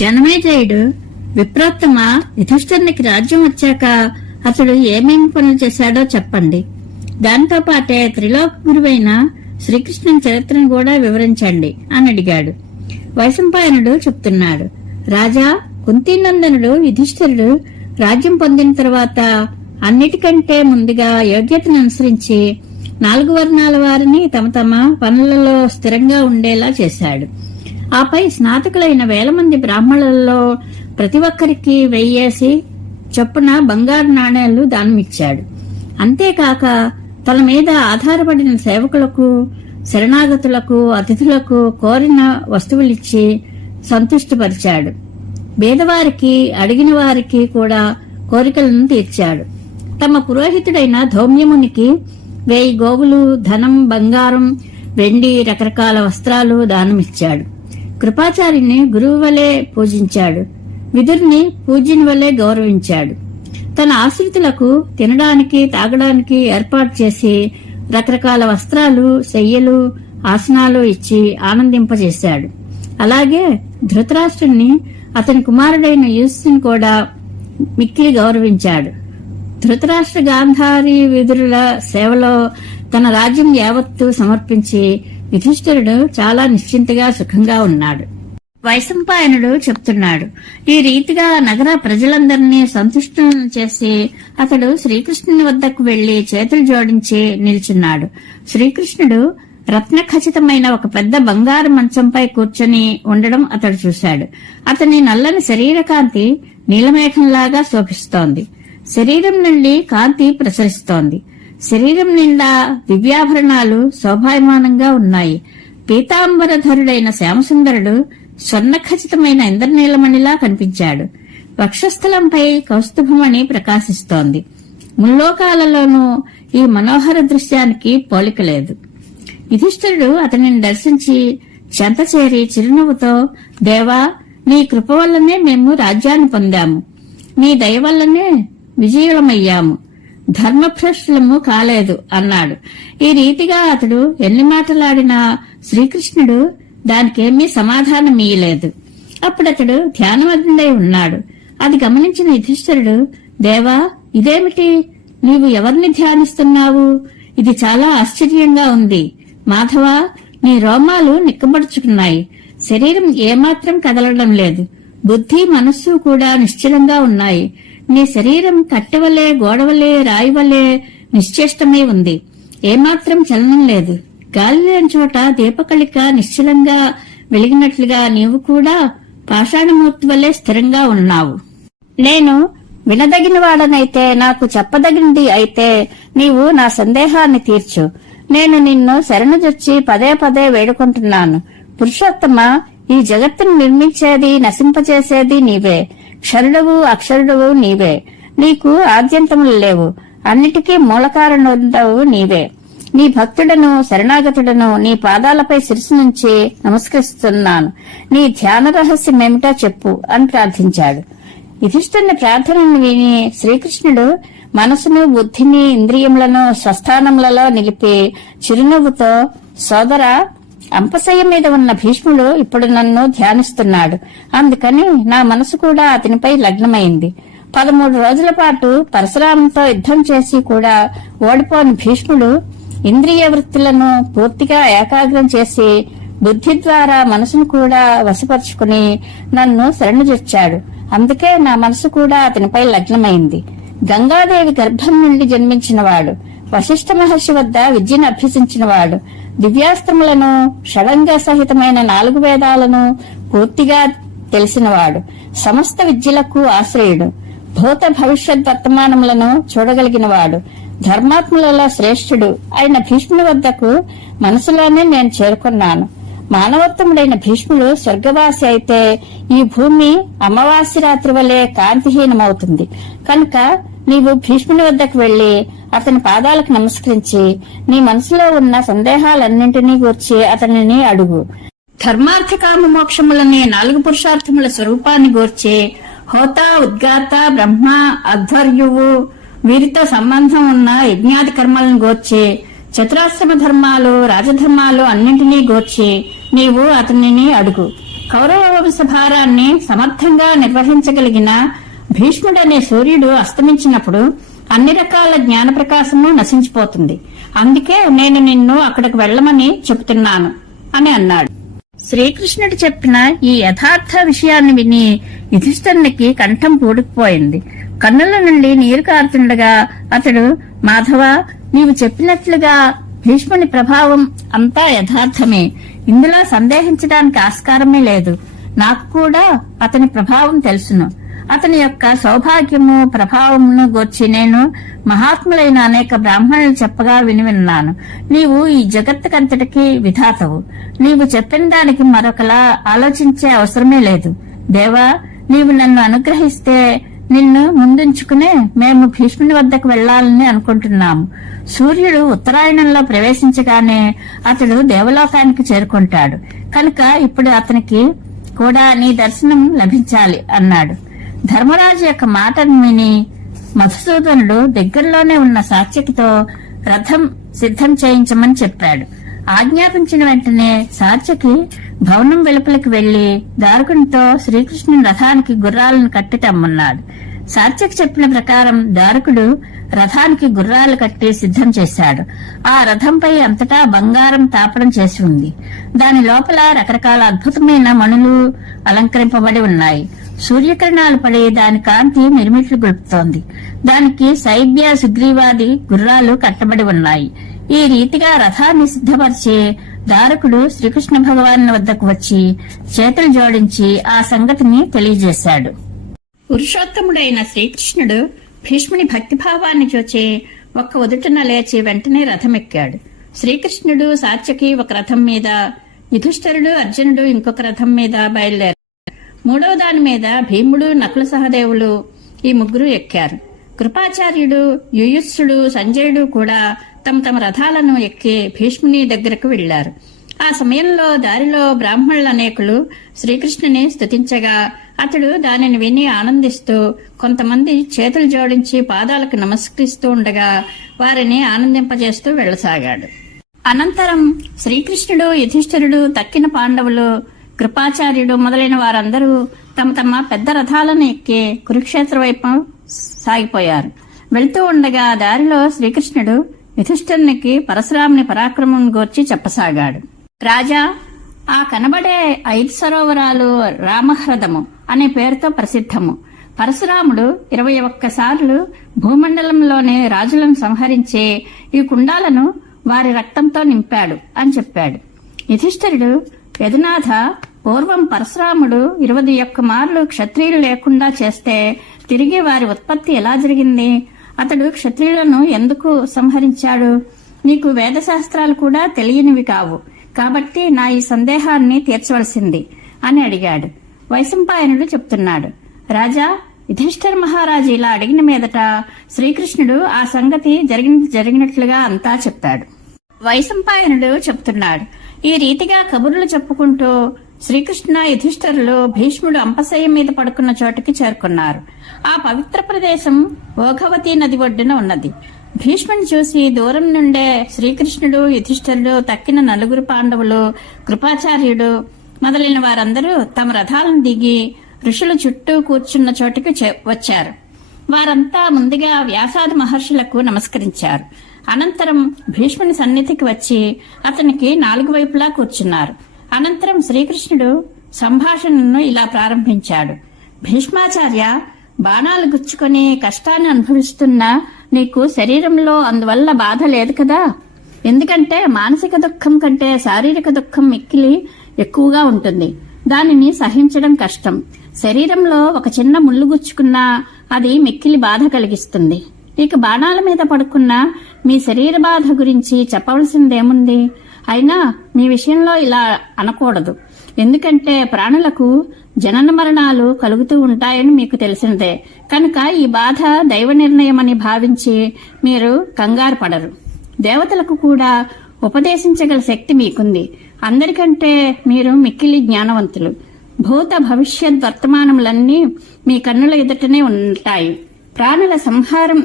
జనమేజయుడు, విప్రోత్తమ, యుధిష్ఠిరునికి రాజ్యం వచ్చాక అతడు ఏమేమి పనులు చేశాడో చెప్పండి. దాంతో పాటే త్రిలోక గురువైన శ్రీకృష్ణుని చరిత్రను కూడా వివరించండి అని అడిగాడు. వైశంపాయనుడు చెప్తున్నాడు, రాజా, కుంతీనందనుడు యుధిష్ఠిరుడు రాజ్యం పొందిన తర్వాత అన్నిటికంటే ముందుగా యోగ్యతను అనుసరించి 4 వర్ణాల వారిని తమ తమ పనులలో స్థిరంగా ఉండేలా చేశాడు. ఆపై స్నాతకులైన 1000 మంది బ్రాహ్మణులలో ప్రతి ఒక్కరికి 1000 చొప్పున బంగారు నాణేలు దానమిచ్చాడు. అంతేకాక తన మీద ఆధారపడిన సేవకులకు, శరణాగతులకు, అతిథులకు కోరిన వస్తువులిచ్చి సంతుష్టిపరిచాడు. పేదవారికి, అడిగిన వారికి కూడా కోరికలను తీర్చాడు. తమ పురోహితుడైన ధౌమ్యమునికి 1000 గోవులు, ధనం, బంగారం, వెండి, రకరకాల వస్త్రాలు దానమిచ్చాడు. కృపాచారిని గురువు వలె పూజించాడు. విదుర్ని పూజ్యుని వలె గౌరవించాడు. తన ఆశ్రితులకు తినడానికి, తాగడానికి ఏర్పాటు చేసి రకరకాల వస్త్రాలు, శయ్యలు, ఆసనాలు ఇచ్చి ఆనందింపజేశాడు. అలాగే ధృతరాష్ట్రుణ్ణి, అతని కుమారుడైన యూసుని కూడా మిక్కిలి గౌరవించాడు. ధృతరాష్ట్ర, గాంధారి, విదురుల సేవలో తన రాజ్యం యావత్తు సమర్పించి యుధిష్ఠిరుడు చాలా నిశ్చింతగా సుఖంగా ఉన్నాడు. వైశంపాయనుడు చెప్తున్నాడు, ఈ రీతిగా నగర ప్రజలందరినీ సంతుష్టులను చేసి అతడు శ్రీకృష్ణుని వద్దకు వెళ్లి చేతులు జోడించి నిల్చున్నాడు. శ్రీకృష్ణుడు రత్న ఖచ్చితమైన ఒక పెద్ద బంగారు మంచంపై కూర్చొని ఉండడం అతడు చూశాడు. అతని నల్లని శరీర కాంతి నీలమేఘంలాగా శోభిస్తోంది. శరీరం నుండి కాంతి ప్రసరిస్తోంది. శరీరం నిండా దివ్యాభరణాలు శోభాయమానంగా ఉన్నాయి. పీతాంబరధరుడైన శ్యామసుందరుడు స్వర్ణ ఖచ్చితమైన ఇంద్రనీలమణిలా కనిపించాడు. వక్షస్థలంపై కౌస్తుభమణి ప్రకాశిస్తోంది. ముల్లోకాలలోనూ ఈ మనోహర దృశ్యానికి పోలికలేదు. యుధిష్ఠిరుడు అతనిని దర్శించి చెంత చేరి చిరునవ్వుతో, దేవా, నీ కృప వల్లనే మేము రాజ్యాన్ని పొందాము. నీ దయ వల్లనే విజయులమయ్యాము. ధర్మభ్రష్టులము కాలేదు అన్నాడు. ఈ రీతిగా అతడు ఎన్ని మాటలాడినా శ్రీకృష్ణుడు దానికేమీ సమాధానమీయలేదు. అప్పుడతడు ధ్యానమగ్నుడై ఉన్నాడు. అది గమనించిన యుధిష్ఠిరుడు, దేవా, ఇదేమిటి? నీవు ఎవరిని ధ్యానిస్తున్నావు? ఇది చాలా ఆశ్చర్యంగా ఉంది. మాధవ, నీ రోమాలు నిక్కబడుచుకున్నాయి. శరీరం ఏమాత్రం కదలడం లేదు. బుద్ధి, మనస్సు కూడా నిశ్చలంగా ఉన్నాయి. నీ శరీరం కట్టెవలే, గోడవలే, రాయివలే నిశ్చేష్టమై ఉంది. ఏమాత్రం చలనం లేదు. గాలి లేని చోట దీపకళిక నిశ్చలంగా వెలిగినట్లుగా నీవు కూడా పాషాణమూర్తి వలె స్థిరంగా ఉన్నావు. నేను వినదగిన వాడనైతే, నాకు చెప్పదగినది అయితే నీవు నా సందేహాన్ని తీర్చు. నేను నిన్ను శరణుజొచ్చి పదే పదే వేడుకుంటున్నాను. పురుషోత్తమ, ఈ జగత్తును నిర్మించేది, నశింపచేసేది నీవే. క్షరుడవు, అక్షరుడవు నీవే. నీకు ఆద్యంతములు లేవు. అన్నిటికీ మూలకారణుడవు నీవే. నీ భక్తుడను, శరణాగతుడను నీ పాదాలపై శిరసు నుంచి నమస్కరిస్తున్నాను. నీ ధ్యాన రహస్యమేమిటో చెప్పు అని ప్రార్థించాడు. యుధిష్ఠిరుని ప్రార్థనను విని శ్రీకృష్ణుడు మనసును, బుద్ధిని, ఇంద్రియములను స్వస్థానములలో నిలిపి చిరునవ్వుతో, సోదరా, అంపశయ్య మీద ఉన్న భీష్ముడు ఇప్పుడు నన్ను ధ్యానిస్తున్నాడు. అందుకని నా మనసు కూడా అతనిపై లగ్నమైంది. 13 రోజుల పాటు పరశురామంతో యుద్ధం చేసి కూడా ఓడిపోని భీష్ముడు ఇంద్రియ వృత్తులను పూర్తిగా ఏకాగ్రం చేసి బుద్ధి ద్వారా మనసును కూడా వశపరుచుకుని నన్ను శరణుజొచ్చాడు. అందుకే నా మనసు కూడా అతనిపై లగ్నమైంది. గంగాదేవి గర్భం నుండి జన్మించినవాడు, వశిష్ఠ మహర్షి వద్ద విద్యను అభ్యసించినవాడు, దివ్యాస్త్రములను, షడంగ సహితమైన 4 వేదాలను పూర్తిగా తెలిసినవాడు, సమస్త విద్యలకు ఆశ్రయుడు, భూత భవిష్యత్ వర్తమానములను చూడగలిగినవాడు, ధర్మాత్ములలో శ్రేష్ఠుడు అయిన భీష్ముని వద్దకు మనసులోనే నేను చేరుకున్నాను. మానవోత్తముడైన భీష్ముడు స్వర్గవాసి అయితే ఈ భూమి అమావాస్య రాత్రి వలె కాంతిహీనమవుతుంది. కనుక నీవు భీష్ముని వద్దకు వెళ్లి అతని పాదాలకు నమస్కరించి నీ మనసులో ఉన్న సందేహాలన్నింటినీ గూర్చి అతనిని అడుగు. ధర్మార్థ కామ మోక్షములనే 4 పురుషార్థముల స్వరూపాన్ని గూర్చి హోత, ఉద్గాత, బ్రహ్మ, అధ్వర్యువు వీరితో సంబంధం ఉన్న యజ్ఞాది కర్మలను గూర్చి, చతురాశ్రమ ధర్మాలు, రాజధర్మాలు అన్నింటినీ గూర్చి నీవు అతనిని అడుగు. కౌరవ వంశ భారాన్ని సమర్థంగా నిర్వహించగలిగిన భీష్ముడనే సూర్యుడు అస్తమించినప్పుడు అన్ని రకాల జ్ఞాన ప్రకాశము నశించిపోతుంది. అందుకే నేను నిన్ను అక్కడికి వెళ్లమని చెబుతున్నాను అని అన్నాడు. శ్రీకృష్ణుడు చెప్పిన ఈ యథార్థ విషయాన్ని విని యుధిష్ఠిరునికి కంఠం పూడుకుపోయింది. కన్నుల నుండి నీరు కారుతుండగా అతడు, మాధవ, నీవు చెప్పినట్లుగా భీష్ముని ప్రభావం అంతా యథార్థమే. ఇందులో సందేహించడానికి ఆస్కారమే లేదు. నాకు కూడా అతని ప్రభావం తెలుసును. అతని యొక్క సౌభాగ్యము ప్రభావమును గూర్చి నేను మహాత్ములైన అనేక బ్రాహ్మణులు చెప్పగా విన్నాను. నీవు ఈ జగత్తుకంతటికి విధాతవు. నీవు చెప్పిన దానికి మరొకలా ఆలోచించే అవసరమే లేదు. దేవా, నీవు నన్ను అనుగ్రహిస్తే నిన్ను ముందుంచుకునే మేము భీష్ముని వద్దకు వెళ్లాలని అనుకుంటున్నాము. సూర్యుడు ఉత్తరాయణంలో ప్రవేశించగానే అతడు దేవలోకానికి చేరుకుంటాడు కనుక ఇప్పుడు అతనికి కూడా నీ దర్శనం లభించాలి అన్నాడు. ధర్మరాజు యొక్క మాటను విని మధుసూదనుడు దగ్గరలోనే ఉన్న సాత్యకితో రథం సిద్ధం చేయించమని చెప్పాడు. ఆజ్ఞాపించిన వెంటనే సాత్యకి భవనం వెలుపలికి వెళ్లి దారుకునితో శ్రీకృష్ణుని రథానికి గుర్రాలను కట్టి తెమ్మన్నాడు. సాత్యకి చెప్పిన ప్రకారం దారుకుడు రథానికి గుర్రాలు కట్టి సిద్ధం చేశాడు. ఆ రథంపై అంతటా బంగారం తాపడం చేసి ఉంది. దాని లోపల రకరకాల అద్భుతమైన మణులు అలంకరింపబడి ఉన్నాయి. సూర్యకిరణాలు పడి దాని కాంతి మిరుమిట్లు గొలుపుతోంది. దానికి శైబ్య సుగ్రీవాది గుర్రాలు కట్టబడి ఉన్నాయి. ఈ రీతిగా రథాన్ని సిద్ధపరిచి దారుకుడు శ్రీకృష్ణ భగవాను వద్దకు వచ్చి చేతులు జోడించి ఆ సంగతిని తెలియజేశాడు. పురుషోత్తముడైన శ్రీకృష్ణుడు భీష్ముని భక్తిభావాన్ని చూచి ఒక్క ఉదుటన లేచి వెంటనే రథమెక్కాడు. శ్రీకృష్ణుడు సాత్యకి ఒక రథం మీద, యుధిష్ఠిరుడు అర్జునుడు ఇంకొక రథం మీద బయలుదేరారు. మూడవ దాని మీద భీముడు, నకుల సహదేవులు ఈ ముగ్గురు ఎక్కారు. కృపాచార్యుడు, యుయుత్సుడు, సంజయుడు కూడా తమ తమ రథాలను ఎక్కి భీష్ముని దగ్గరకు వెళ్లారు. ఆ సమయంలో దారిలో బ్రాహ్మణులు అనేకులు శ్రీకృష్ణుని స్తుతించగా అతడు దానిని విని ఆనందిస్తూ కొంతమంది చేతులు జోడించి పాదాలకు నమస్కరిస్తూ ఉండగా వారిని ఆనందింపజేస్తూ వెళ్లసాగాడు. అనంతరం శ్రీకృష్ణుడు, యుధిష్ఠిరుడు, తక్కిన పాండవులు, కృపాచార్యుడు మొదలైన వారందరూ తమ తమ పెద్ద రథాలను ఎక్కి కురుక్షేత్ర వైపు సాగిపోయారు. వెళ్తూ ఉండగా దారిలో శ్రీకృష్ణుడు యుధిష్ఠిరునికి పరశురాముని పరాక్రమం గూర్చి చెప్పసాగాడు. రాజా, ఆ కనబడే 5 సరోవరాలు రామహ్రదము అనే పేరుతో ప్రసిద్ధము. పరశురాముడు 21 సార్లు భూమండలంలోని రాజులను సంహరించి ఈ కుండాలను వారి రక్తంతో నింపాడు అని చెప్పాడు. యుధిష్ఠిరుడు, యదునాథ, పూర్వం పరశురాముడు 21 మార్లు క్షత్రియులు లేకుండా చేస్తే తిరిగి వారి ఉత్పత్తి ఎలా జరిగింది? అతడు క్షత్రియులను ఎందుకు సంహరించాడు? నీకు వేదశాస్త్రాలు కూడా తెలియనివి కావు కాబట్టి నా ఈ సందేహాన్ని తీర్చవలసింది అని అడిగాడు. వైశంపాయనుడు చెప్తున్నాడు, రాజా, యుధిష్ఠిర మహారాజు ఇలా అడిగిన మీదట శ్రీకృష్ణుడు ఆ సంగతి జరిగినట్లుగా అంతా చెప్పాడు. వైశంపాయనుడు చెప్తున్నాడు, ఈ రీతిగా కబుర్లు చెప్పుకుంటూ శ్రీకృష్ణ, యుధిష్ఠిరులు భీష్ముడు అంపశయ్యం మీద పడుకున్న చోటుకి చేరుకున్నారు. ఆ పవిత్ర ప్రదేశం ఓఘవతి నది ఒడ్డున ఉన్నది. భీష్ముని చూసి దూరం నుండే శ్రీకృష్ణుడు, యుధిష్ఠిరుడు, తక్కిన 4 పాండవులు, కృపాచార్యుడు మొదలైన వారందరూ తమ రథాలను దిగి ఋషులు చుట్టూ కూర్చున్న చోటుకి వచ్చారు. వారంతా ముందుగా వ్యాసాది మహర్షులకు నమస్కరించారు. అనంతరం భీష్ముని సన్నిధికి వచ్చి అతనికి 4 వైపులా కూర్చున్నారు. అనంతరం శ్రీకృష్ణుడు సంభాషణను ఇలా ప్రారంభించాడు. భీష్మాచార్య, బాణాలు గుచ్చుకొని కష్టాన్ని అనుభవిస్తున్నా నీకు శరీరంలో అందువల్ల బాధ లేదు కదా? ఎందుకంటే మానసిక దుఃఖం కంటే శారీరక దుఃఖం మిక్కిలి ఎక్కువగా ఉంటుంది. దానిని సహించడం కష్టం. శరీరంలో ఒక చిన్న ముళ్ళు గుచ్చుకున్నా అది మిక్కిలి బాధ కలిగిస్తుంది. ఇక బాణాల మీద పడుకున్న మీ శరీర బాధ గురించి చెప్పవలసిందేముంది? అయినా మీ విషయంలో ఇలా అనకూడదు. ఎందుకంటే ప్రాణులకు జనన మరణాలు కలుగుతూ ఉంటాయని మీకు తెలిసినదే. కనుక ఈ బాధ దైవ నిర్ణయమని భావించి మీరు కంగారు పడరు. దేవతలకు కూడా ఉపదేశించగల శక్తి మీకుంది. అందరికంటే మీరు మిక్కిలి జ్ఞానవంతులు. భూత భవిష్యత్ వర్తమానములన్నీ మీ కన్నుల ఎదుటనే ఉంటాయి. ప్రాణుల సంహారం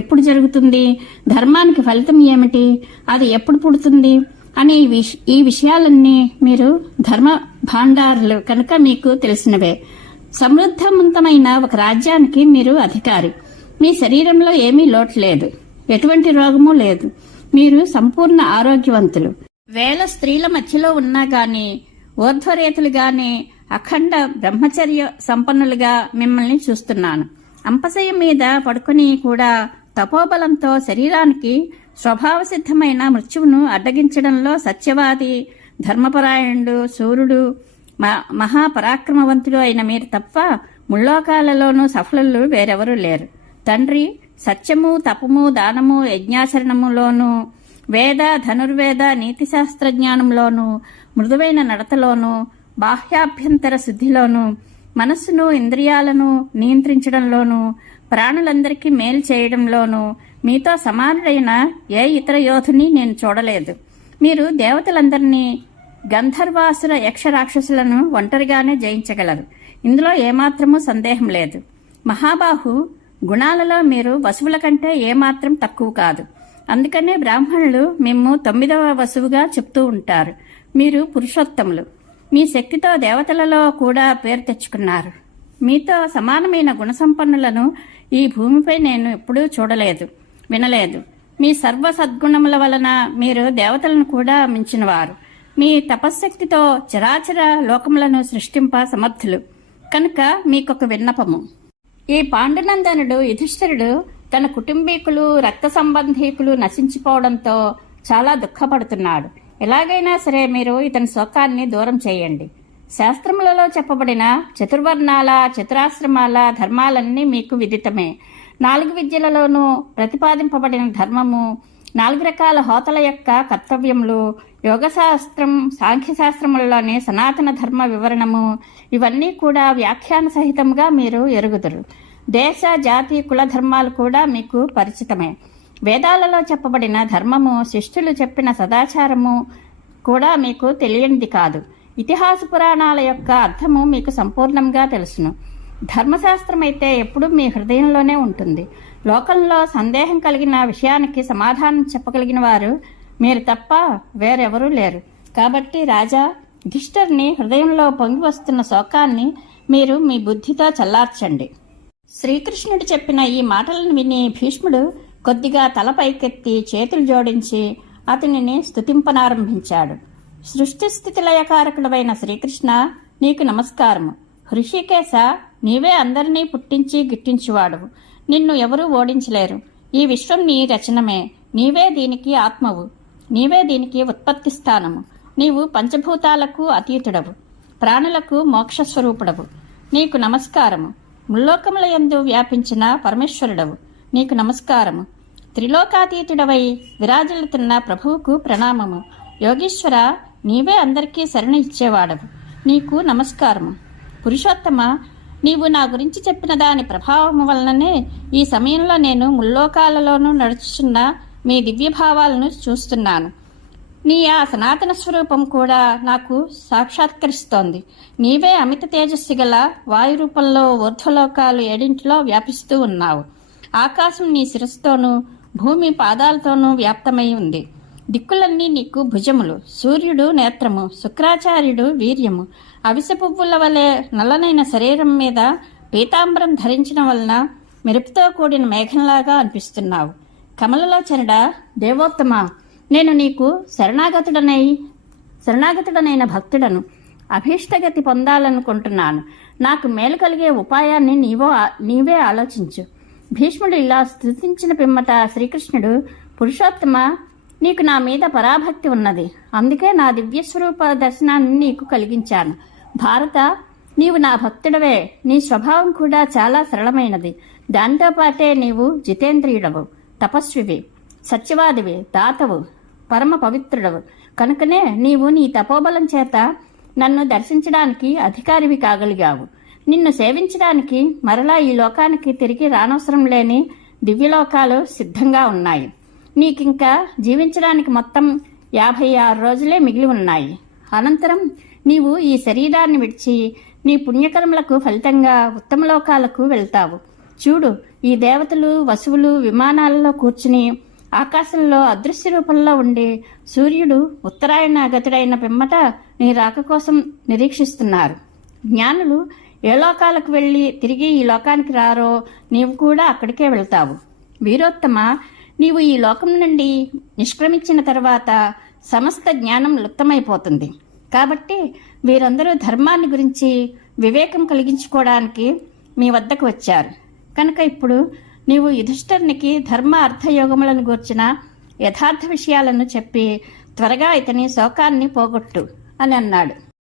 ఎప్పుడు జరుగుతుంది? ధర్మానికి ఫలితం ఏమిటి? అది ఎప్పుడు పుడుతుంది? అనే ఈ విషయాలన్నీ మీరు ధర్మ భాండారులు కనుక మీకు తెలిసినవే. సమృద్ధవంతమైన ఒక రాజ్యానికి మీరు అధికారి. మీ శరీరంలో ఏమీ లోటు లేదు, ఎటువంటి రోగము లేదు. మీరు సంపూర్ణ ఆరోగ్యవంతులు. వేల స్త్రీల మధ్యలో ఉన్నా గాని, ఊర్ధ్వరేతులు గాని, అఖండ బ్రహ్మచర్య సంపన్నులుగా మిమ్మల్ని చూస్తున్నాను. అంపశయ్య మీద పడుకుని కూడా తపోబలంతో శరీరానికి స్వభావసిద్ధమైన మృత్యువును అడ్డగించడంలో సత్యవాది, ధర్మపరాయణుడు, సూర్యుడు, మహాపరాక్రమవంతుడు అయిన మీరు తప్ప ముల్లోకాలలోనూ సఫలులు వేరెవరూ లేరు. తండ్రి, సత్యము, తపము, దానము, యజ్ఞాచరణములోనూ, వేద, ధనుర్వేద, నీతిశాస్త్ర జ్ఞానంలోనూ, మృదువైన నడతలోనూ, బాహ్యాభ్యంతర శుద్ధిలోనూ, మనస్సును, ఇంద్రియాలను నియంత్రించడంలోనూ, ప్రాణులందరికీ మేలు చేయడంలోనూ మీతో సమానుడైన ఏ ఇతర యోధుని నేను చూడలేదు. మీరు దేవతలందరినీ, గంధర్వాసుర, యక్ష, రాక్షసులను ఒంటరిగానే జయించగలరు. ఇందులో ఏమాత్రమూ సందేహం లేదు. మహాబాహు, గుణాలలో మీరు వసువుల కంటే ఏమాత్రం తక్కువ కాదు. అందుకనే బ్రాహ్మణులు మిమ్ము 9వ వసువుగా చెప్తూ ఉంటారు. మీరు పురుషోత్తములు. మీ శక్తితో దేవతలలో కూడా పేరు తెచ్చుకున్నారు. మీతో సమానమైన గుణసంపన్నులను ఈ భూమిపై నేను ఎప్పుడూ చూడలేదు, వినలేదు. మీ సర్వ సద్గుణముల వలన మీరు దేవతలను కూడా మించినవారు. మీ తపశ్శక్తితో చరాచర లోకములను సృష్టింప సమర్థులు. కనుక మీకొక విన్నపము. ఈ పాండునందనుడు యుధిష్ఠిరుడు తన కుటుంబీకులు, రక్త సంబంధీకులు నశించిపోవడంతో చాలా దుఃఖపడుతున్నాడు. ఎలాగైనా సరే మీరు ఇతని శోకాన్ని దూరం చేయండి. శాస్త్రములలో చెప్పబడిన చతుర్వర్ణాల, చతురాశ్రమాల ధర్మాలన్నీ మీకు విదితమే. 4 విద్యలలోనూ ప్రతిపాదింపబడిన ధర్మము, 4 రకాల హోతల యొక్క కర్తవ్యములు, యోగశాస్త్రం, సాంఖ్యశాస్త్రములలోని సనాతన ధర్మ వివరణము, ఇవన్నీ కూడా వ్యాఖ్యాన సహితంగా మీరు ఎరుగుదురు. దేశ, జాతి, కుల ధర్మాలు కూడా మీకు పరిచితమే. వేదాలలో చెప్పబడిన ధర్మము, శిష్టులు చెప్పిన సదాచారము కూడా మీకు తెలియనిది కాదు. ఇతిహాస పురాణాల యొక్క అర్థము మీకు సంపూర్ణంగా తెలుసును. ధర్మశాస్త్రమైతే ఎప్పుడూ మీ హృదయంలోనే ఉంటుంది. లోకంలో సందేహం కలిగిన విషయానికి సమాధానం చెప్పగలిగిన వారు మీరు తప్ప వేరెవరూ లేరు. కాబట్టి రాజా, యుధిష్ఠిరుని హృదయంలో పొంగి వస్తున్న శోకాన్ని మీరు మీ బుద్ధితో చల్లార్చండి. శ్రీకృష్ణుడు చెప్పిన ఈ మాటలను విని భీష్ముడు కొద్దిగా తల పైకెత్తి చేతులు జోడించి అతనిని స్తుతింపనారంభించాడు. సృష్టి స్థితి లయకారకుడవైన శ్రీకృష్ణ, నీకు నమస్కారము. హృషికేశ, నీవే అందరినీ పుట్టించి గిట్టించువాడువు. నిన్ను ఎవరూ ఓడించలేరు. ఈ విశ్వం నీ రచనమే. నీవే దీనికి ఆత్మవు. నీవే దీనికి ఉత్పత్తి స్థానము. నీవు పంచభూతాలకు అతీతుడవు, ప్రాణులకు మోక్షస్వరూపుడవు. నీకు నమస్కారము. ముల్లోకముల యందు వ్యాపించిన పరమేశ్వరుడవు, నీకు నమస్కారము. త్రిలోకాతీతుడవై విరాజిల్లుతున్న ప్రభువుకు ప్రణామము. యోగీశ్వర, నీవే అందరికీ శరణ ఇచ్చేవాడవు, నీకు నమస్కారము. పురుషోత్తమ, నీవు నా గురించి చెప్పిన దాని ప్రభావము వలననే ఈ సమయంలో నేను ముల్లోకాలలోనూ నడుచుచున్న మీ దివ్యభావాలను చూస్తున్నాను. నీ ఆ సనాతన స్వరూపం కూడా నాకు సాక్షాత్కరిస్తోంది. నీవే అమిత తేజస్సు గల వాయు రూపంలో ఊర్ధ్వలోకాలు 7 వ్యాపిస్తూ ఉన్నావు. ఆకాశం నీ శిరస్సుతోనూ, భూమి పాదాలతోనూ వ్యాప్తమై ఉంది. దిక్కులన్నీ నీకు భుజములు, సూర్యుడు నేత్రము, శుక్రాచార్యుడు వీర్యము. అవిసె పువ్వుల వలె నల్లనైన శరీరం మీద పీతాంబరం ధరించిన వలన మెరుపుతో కూడిన మేఘంలాగా అనిపిస్తున్నావు. కమలలోచనుడా, దేవోత్తమ, నేను నీకు శరణాగతుడనైన భక్తుడను. అభీష్టగతి పొందాలనుకుంటున్నాను. నాకు మేలు కలిగే ఉపాయాన్ని నీవే ఆలోచించు. భీష్ముడు ఇలా స్తుతించిన పిమ్మట శ్రీకృష్ణుడు, పురుషోత్తమ, నీకు నా మీద పరాభక్తి ఉన్నది. అందుకే నా దివ్యస్వరూప దర్శనాన్ని నీకు కలిగించాను. భారత, నీవు నా భక్తుడవే. నీ స్వభావం కూడా చాలా సరళమైనది. దాంతోపాటే నీవు జితేంద్రియుడవు, తపస్వివి, సత్యవాదివి, దాతవు, పరమ పవిత్రుడవు. కనుకనే నీవు నీ తపోబలం చేత నన్ను దర్శించడానికి అధికారివి కాగలిగావు. నిన్ను సేవించడానికి మరలా ఈ లోకానికి తిరిగి రానవసరం లేని దివ్యలోకాలు సిద్ధంగా ఉన్నాయి. నీకింకా జీవించడానికి మొత్తం 56 రోజులే మిగిలి ఉన్నాయి. అనంతరం నీవు ఈ శరీరాన్ని విడిచి నీ పుణ్యకర్మలకు ఫలితంగా ఉత్తమలోకాలకు వెళ్తావు. చూడు, ఈ దేవతలు, వసువులు విమానాలలో కూర్చుని ఆకాశంలో అదృశ్య రూపంలో ఉండి సూర్యుడు ఉత్తరాయణ గతుడైన పిమ్మట నీ రాక కోసం నిరీక్షిస్తున్నారు. జ్ఞానులు ఏ లోకాలకు వెళ్లి తిరిగి ఈ లోకానికి రారో నీవు కూడా అక్కడికే వెళ్తావు. వీరోత్తమ, నీవు ఈ లోకం నుండి నిష్క్రమించిన తర్వాత సమస్త జ్ఞానం లుప్తమైపోతుంది. కాబట్టి వీరందరూ ధర్మాన్ని గురించి వివేకం కలిగించుకోవడానికి మీ వద్దకు వచ్చారు. కనుక ఇప్పుడు నీవు యుధిష్ఠిరునికి ధర్మ అర్థయోగములను గూర్చిన యథార్థ విషయాలను చెప్పి త్వరగా ఇతని శోకాన్ని పోగొట్టు అని అన్నాడు.